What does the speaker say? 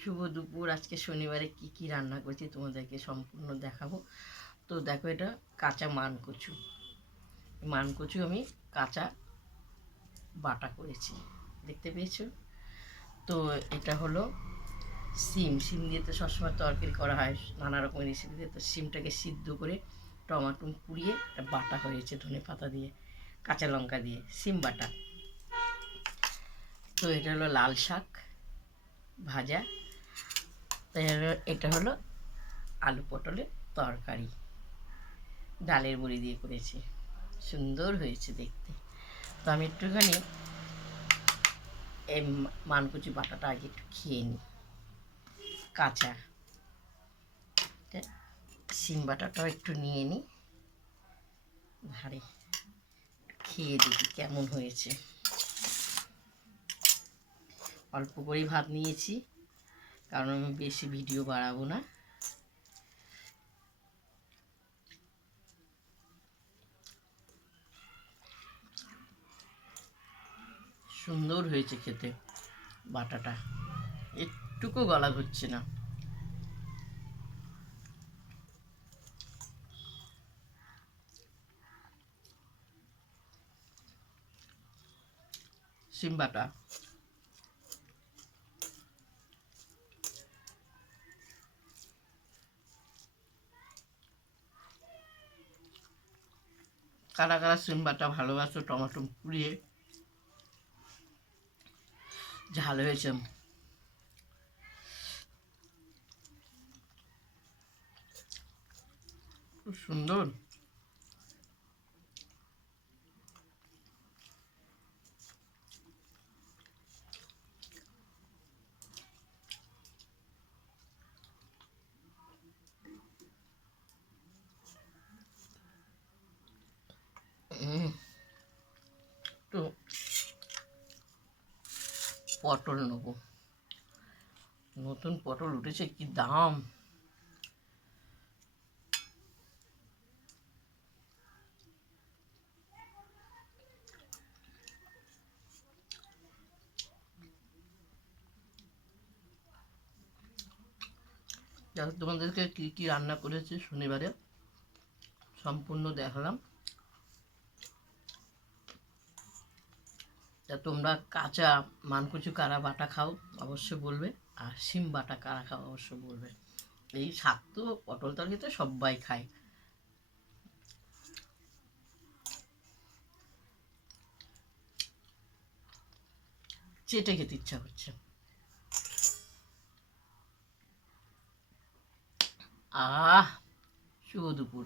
শুভ দুপুর। আজকে শনিবারে কি কি রান্না করছি তোমাদেরকে সম্পূর্ণ দেখাবো। তো দেখো, এটা কাঁচা মানকচু আমি কাঁচা বাটা করেছি, দেখতে পেয়েছো? তো এটা হলো সিম দিয়ে তো সবসময় তরকারি করা হয় নানা রকম রেসিপিতে। তো সিমটাকে সিদ্ধ করে টমাটো পুড়িয়ে বাটা হয়েছে ধনে পাতা দিয়ে, কাঁচা লঙ্কা দিয়ে সিম বাটা। তো এটা হলো লাল শাক ভাজা। এটা হলো আলু পটলের তরকারি, ডালের বড়ি দিয়ে করেছি, সুন্দর হয়েছে দেখতে। তো আমি একটুখানি এই মানকুচি বাটাটা আগে একটু খেয়ে নিই, কাঁচা সিম বাটাটাও একটু নিয়ে নিই ধারে, খেয়ে দেখি কেমন হয়েছে। অল্প করেই ভাত নিয়েছি, কারণ আমি বেশি ভিডিও বাড়াবো না। সুন্দর হয়েছে খেতে, বাটাটা একটুকু গলা হচ্ছে না। সিম বাটা কারা কারা সিম বাটা ভালোবাসো, টমেটো পুড়িয়ে ঝাল হয়েছে, খুব সুন্দর। তো পটল নেবো, নতুন পটল উঠেছে, কি দাম! তোমাদেরকে কি কি রান্না করেছি শনিবারে সম্পূর্ণ দেখালাম। তা তোমরা কাঁচা মানকুচু কারা বাটা খাও অবশ্যই বলবে, আর শিম বাটা কারা খাও অবশ্যই বলবে। এই শাক তো পটল তরকারি তো সবাই খায়। চেটে খেতে ইচ্ছা করছে। আহ, শুভ দুপুর।